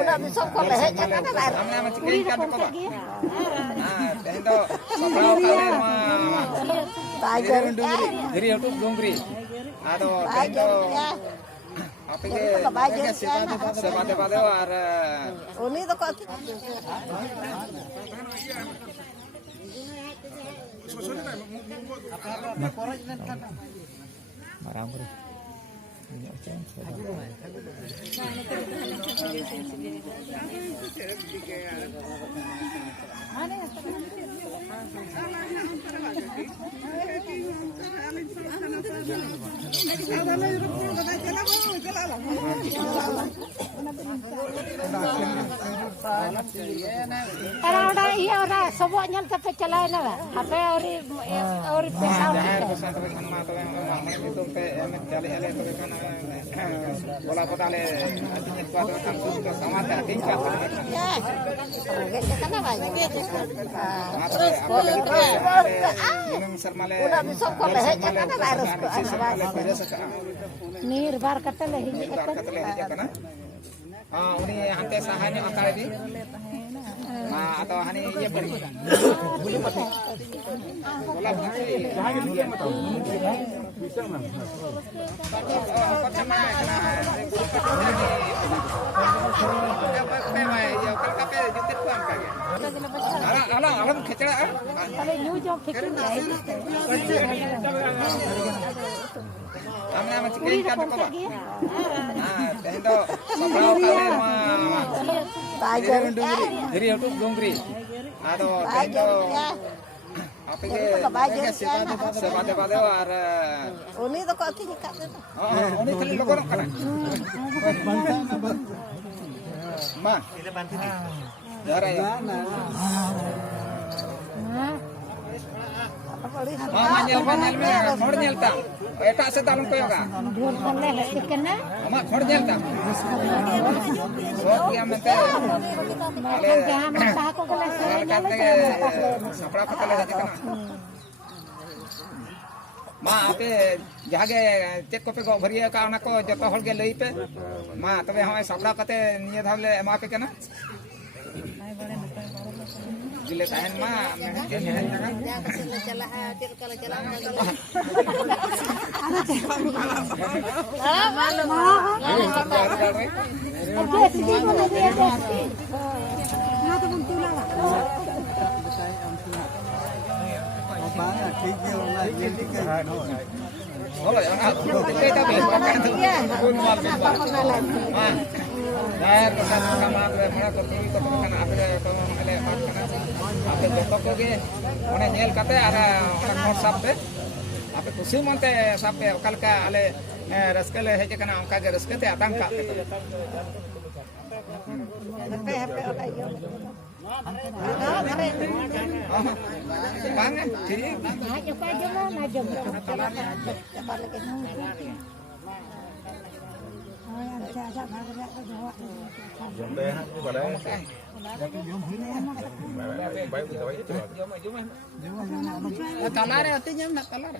Udah bisa kok lehe kan air. Bajar Jadi itu dongkri. Atau apa bajar sepatu war. Uni to kok. Marang bro. Orang iya orang sebab nyal kata celai na ba apa ori pesau itu pe jali hele to kan bola potale atinye kuadra kan sudah sama ta tingkat Ya. Kana ba? minum sermale Udah bisa kok lehe kan air. nirbar kata lehi kana uni hante sahanya akal ini atau hani iya beri bola bisa mah alam kecil kalau nyu jom fikir amna macam ikan apa itu sabrau kali Bajar jadi itu dongkri atau apa sepatu war Uni to kok tingkat. ini kali lokor kan ma jara ya khor nyelta eta setalung koyo ka dur kale sikena ama khor nyelta so kiya mente makan jahan mata ko kala sapra ko kala kana ma ape jage cheque को पे को भरिया का ना को जतो हल के लई पे मा तबे हम sapra कते निये धावले मा पे केना जिले ताहन मा Hola, ya nak. Kita makan tu. Pun mal bimba. Ah. Daer kesan sama apa mana ko tiwi ko kan apa ko mele makan. Apa joto ko ge one nyel kate ara orang khor sappe. Apa kusi monte sappe kalka ale raskale heje kana onka ge raskate atangka. Bangan, jadi aja pa jom na jom talar artinya nak talar.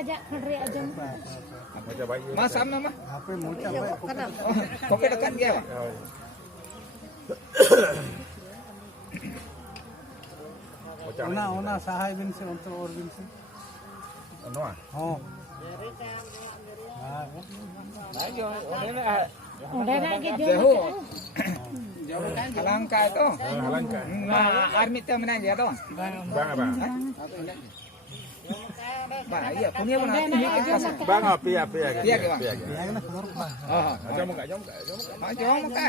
aja khri ajam Mas sama mah. Kopi dekat dia, Pak. Ona sahay bin se untuk or bin se. Ano ah? Oh. udah lagi Jauh. Halangka itu. Halangka. Nah, army itu mana dia tuh? Bang. Bah, iya, punya mana? Bang, api ya. Iya, Bang. Oh, Jom ka. jom ka.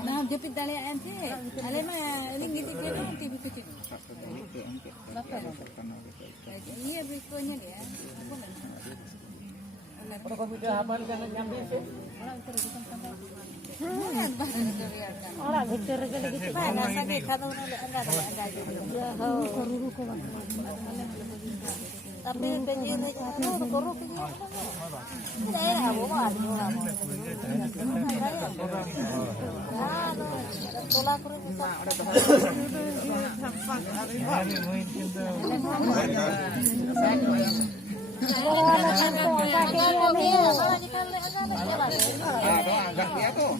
Nah, jepit tali ante. Ale mah ini gitu kan tiba tiba. Iya, berikutnya dia. Apa Orang betul gitu gitu. Mana sakit kan enggak. Tapi penjir korup daerah abu mah tolak kurang agak dia tuh.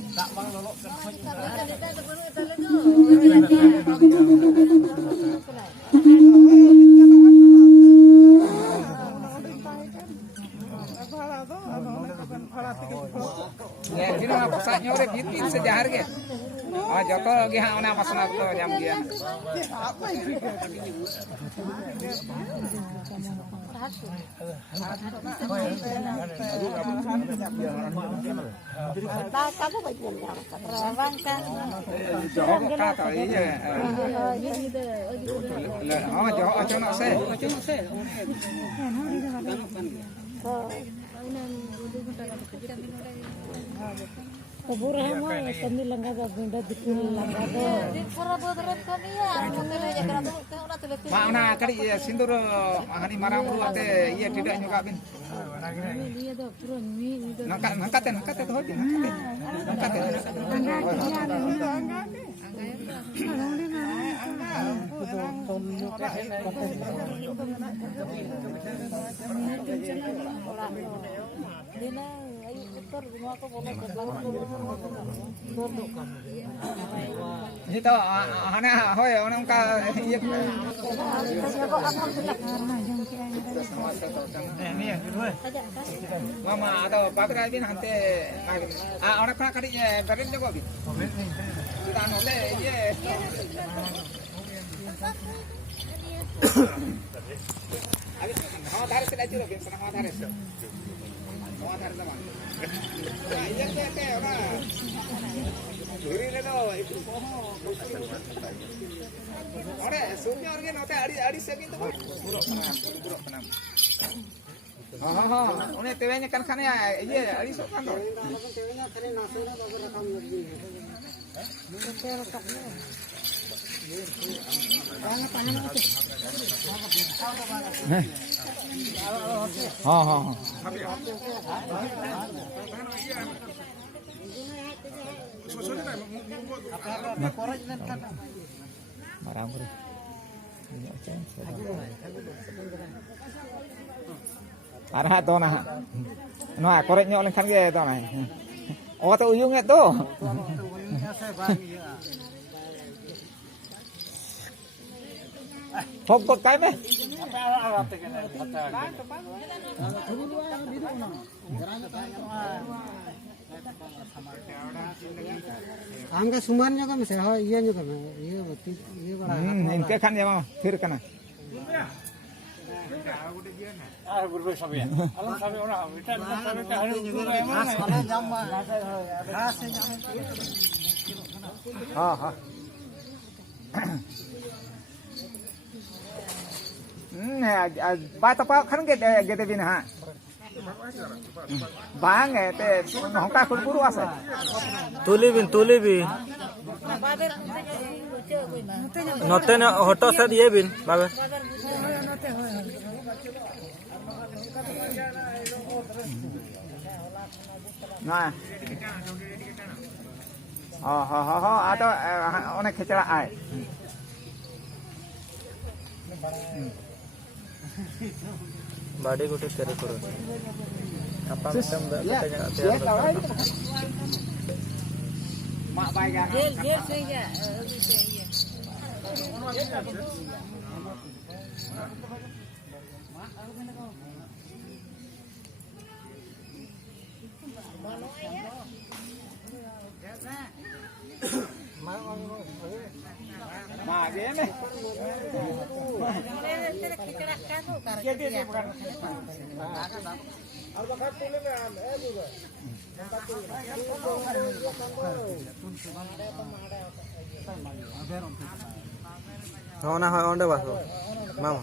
Ya, gini lah pesatnya udah bitin sejahar ge. Ah, joto ge hang ona pasna to jam dia. Kamu bagian yang rawang kan Joho kata iya. Oh, joho aja nak se. Kubur hama kami langga gunda dikul langga do. di pura bodron kami ya mungkin aja kalau una tuh Ma ona kali sindur hani marang ru ate iya tidak nyuka bin. Dia do pura mi do. Angkat tuh bin, angkat. dina ayo putar semua aku boleh ke belakang Itu hana hoy ona ka iya. Ini ya, Mama atau pakai bin hante. Orang kena kali berin juga bin. Kita nole iya. Habis hawa tarik aja loh, bin hawa tarik. Hawa tarik sama. Nah, iya teh orang. Duri itu itu ore sunya orge note adi segitu buruk penam one tewenya kan ya iya adi sok kan tewenya kene nasuna bae rakam lagi marang bro. Arah to nah. Nah, korek nyok lengkan ge to nah. Oh, to uyung et to. Pokok kai me. Angka sumannya kan bisa, iya juga, iya betul, iya barang. Inke kan ya mama, fir kana. Berbagai sabi ya. Alam sabi orang, kita sabi kita hari itu emang. Soalnya jama, rasanya. Ba ta pa kan ge bin ha. Bang te hongka kulburu ase. तुली बिन नोते न होटो से दिए बिन बाबे Nah. Atau onek kecela ai. बाडी गोटे तेरे करो apa macam Mak baik kan. gel saja Mak dia meh. होना है ओंडे बस मामा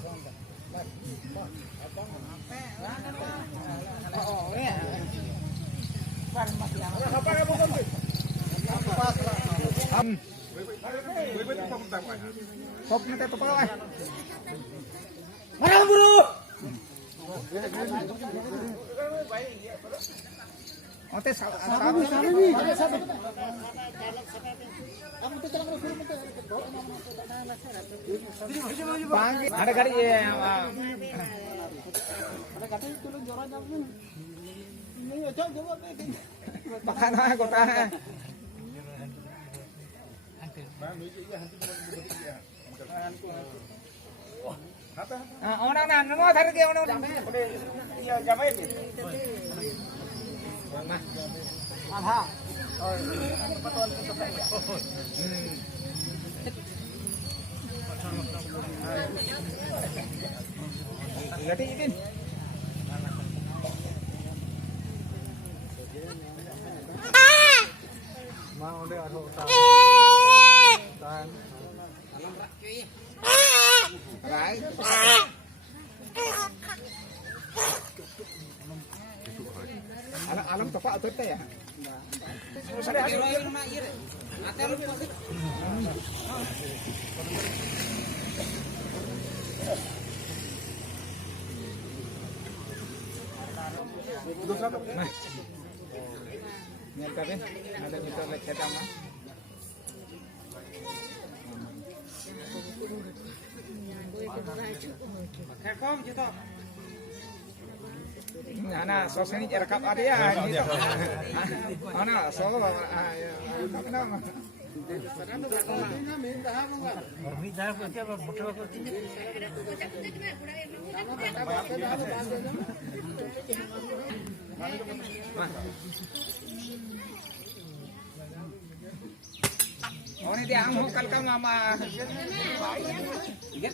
Kop nanti tu kalau ay. Ote ada kali ya. Makan aja kota. Orang nang ngomong thar ke orang. Iya jamai ni. Aha. Jadi ini. Mau deh ada utang. Tahan. Right. Alam topak atau ya? Nah, nyatakan ada nyata lagi sama. Nah, sosok ini rekap ada ya. Mana solo? Apa Oh, ini dia angho kalkam mama. Iya.